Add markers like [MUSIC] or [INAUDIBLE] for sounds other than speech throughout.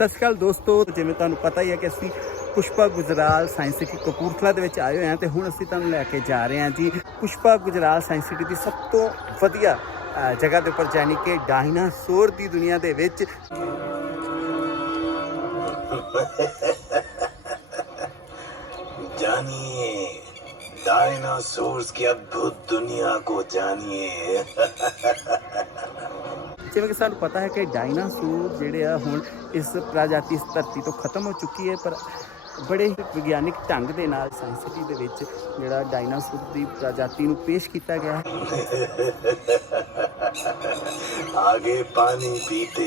ਸਤਿ ਸ਼੍ਰੀ ਅਕਾਲ ਦੋਸਤੋ ਜਿਵੇਂ ਤੁਹਾਨੂੰ ਪਤਾ ਹੀ ਹੈ ਕਿ ਅਸੀਂ ਪੁਸ਼ਪਾ ਗੁਜਰਾਲ ਸਾਇੰਸ ਸਿਟੀ ਕਪੂਰਥਲਾ ਦੇ ਵਿੱਚ ਆਏ ਹੋਏ ਹਾਂ ਤੇ ਹੁਣ ਅਸੀਂ ਤੁਹਾਨੂੰ ਲੈ ਕੇ ਜਾ ਰਹੇ ਹਾਂ ਜੀ ਪੁਸ਼ਪਾ ਗੁਜਰਾਲ ਸਾਇੰਸ ਸਿਟੀ ਦੀ ਸਭ ਤੋਂ ਵਧੀਆ ਅ, ਜਗ੍ਹਾ ਦੇ ਉੱਪਰ ਯਾਨੀ ਕਿ ਡਾਇਨਾਸੌਰ ਦੀ ਦੁਨੀਆ ਦੇ ਵਿੱਚ जानिए डायनासोर्स की अद्भुत दुनिया को जानिए ਜਿਵੇਂ ਕਿ ਸਾਨੂੰ ਪਤਾ ਹੈ ਕਿ ਡਾਇਨਾਸੌਰ ਜਿਹੜੇ ਆ ਹੁਣ ਇਸ ਪ੍ਰਜਾਤੀ ਇਸ ਧਰਤੀ ਤੋਂ ਖਤਮ ਹੋ ਚੁੱਕੀ ਹੈ ਪਰ ਬੜੇ ਹੀ ਵਿਗਿਆਨਿਕ ਢੰਗ ਦੇ ਨਾਲ ਸਾਇੰਸ ਸਿਟੀ ਦੇ ਵਿੱਚ ਜਿਹੜਾ ਡਾਇਨਾਸੌਰ ਦੀ ਪ੍ਰਜਾਤੀ ਨੂੰ ਪੇਸ਼ ਕੀਤਾ ਗਿਆ ਹੈ आगे पानी पीते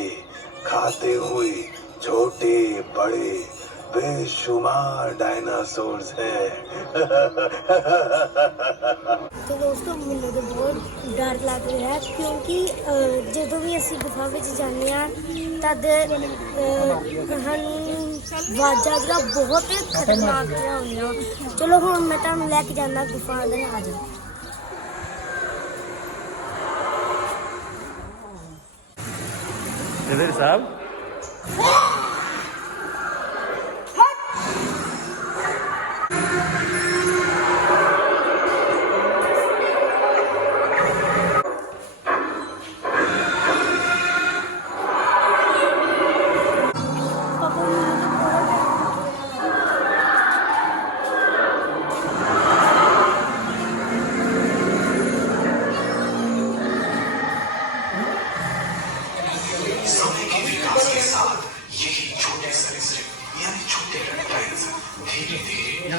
खाते हुए छोटे बड़े बेशुमार डायनासोर्स हैं [LAUGHS] ਤੇ ਦੋਸਤੋ ਮੈਨੂੰ ਤਾਂ ਬਹੁਤ ਡਰ ਲੱਗ ਰਿਹਾ ਹੈ ਕਿਉਂਕਿ ਅਹ, ਜਦੋਂ ਵੀ ਅਸੀਂ ਗੁਫਾ ਵਿੱਚ ਜਾਂਦੇ ਹਾਂ ਤਦ ਅਹ, ਸਾਨੂੰ ਵਾਜਾਂ ਜਿਹੜਾ ਬਹੁਤ ਖਤਰਨਾਕ ਜਿਹਾ ਹੁੰਦੀਆਂ ਚਲੋ ਹੁਣ ਮੈਂ ਤੁਹਾਨੂੰ ਲੈ ਕੇ ਜਾਂਦਾ ਗੁਫਾ ਦੇ ਆ ਜਾਓ ਇਧਰ ਸਾਹਿਬ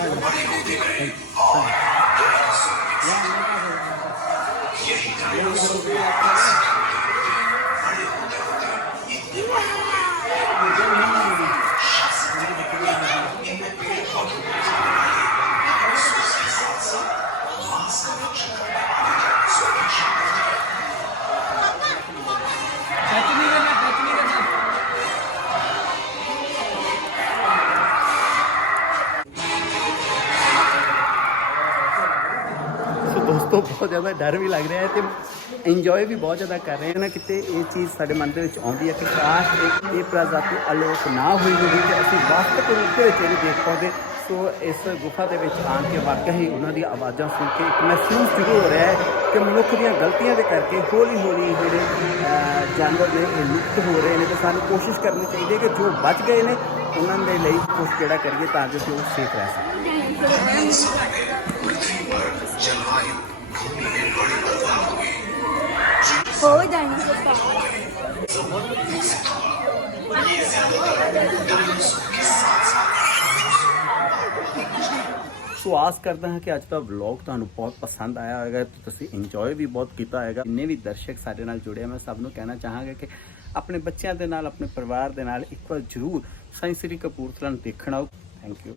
Yeah, he does. ਸੋ ਬਹੁਤ ਜ਼ਿਆਦਾ ਡਰ ਵੀ ਲੱਗ ਰਿਹਾ ਹੈ ਤੇ ਇੰਜੋਏ ਵੀ ਬਹੁਤ ਜ਼ਿਆਦਾ ਕਰ ਰਹੇ ਹਾਂ ਨਾ ਕਿਤੇ ਇਹ ਚੀਜ਼ ਸਾਡੇ ਮਨ ਦੇ ਵਿੱਚ ਆਉਂਦੀ ਹੈ ਕਿ ਕਾਸ਼ ਇਹ ਪ੍ਰਜਾਤੀ ਅਲੋਪ ਨਾ ਹੋਈ ਹੋਵੇ ਤੇ ਅਸੀਂ ਵਾਸਤਵ ਰੂਪ ਦੇ ਵਿੱਚ ਇਹਨੂੰ ਦੇਖ ਪਾਉਂਦੇ। ਸੋ ਇਸ ਗੁਫਾ ਦੇ ਵਿੱਚ ਆਣ ਕੇ ਵਾਕਿਆ ਹੀ ਉਹਨਾਂ ਦੀਆਂ ਆਵਾਜ਼ਾਂ ਸੁਣ ਕੇ ਇੱਕ ਮਹਿਸੂਸ ਸ਼ੁਰੂ ਹੋ ਰਿਹਾ ਹੈ ਕਿ ਮਨੁੱਖ ਦੀਆਂ ਗਲਤੀਆਂ ਦੇ ਕਰਕੇ ਹੌਲੀ ਹੌਲੀ ਜਿਹੜੇ ਜਾਨਵਰ ਨੇ ਇਹ ਲੁਪਤ ਹੋ ਰਹੇ ਨੇ ਤੇ ਸਾਨੂੰ ਕੋਸ਼ਿਸ਼ ਕਰਨੀ ਚਾਹੀਦੀ ਹੈ ਕਿ ਜੋ ਬਚ ਗਏ ਨੇ ਉਹਨਾਂ ਦੇ ਲਈ ਕੁਝ ਜਿਹੜਾ ਕਰੀਏ ਤਾਂ ਜੋ ਉਹ ਸੇਫ ਰਹਿ ਸਕਣ ਹੋ ਡਾਇਨਾਸੌਰ ਸੋ ਆਸ ਕਰਦਾ ਹਾਂ ਕਿ ਅੱਜ ਦਾ ਵਲੌਗ ਤੁਹਾਨੂੰ ਬਹੁਤ ਪਸੰਦ ਆਇਆ ਹੋਵੇਗਾ ਤੇ ਤੁਸੀਂ ਇੰਜੋਏ ਵੀ ਬਹੁਤ ਕੀਤਾ ਹੋਵੇਗਾ। ਜਿੰਨੇ ਵੀ ਦਰਸ਼ਕ ਸਾਡੇ ਨਾਲ ਜੁੜੇ ਆ, ਮੈਂ ਸਭ ਨੂੰ ਕਹਿਣਾ ਚਾਹਾਂਗਾ ਕਿ ਆਪਣੇ ਬੱਚਿਆਂ ਦੇ ਨਾਲ ਆਪਣੇ ਪਰਿਵਾਰ ਦੇ ਨਾਲ ਇੱਕ ਵਾਰ ਜ਼ਰੂਰ ਸਾਇੰਸ ਸਿਟੀ ਕਪੂਰਥਲਾ ਨੂੰ ਦੇਖਣ ਆਓ। Thank you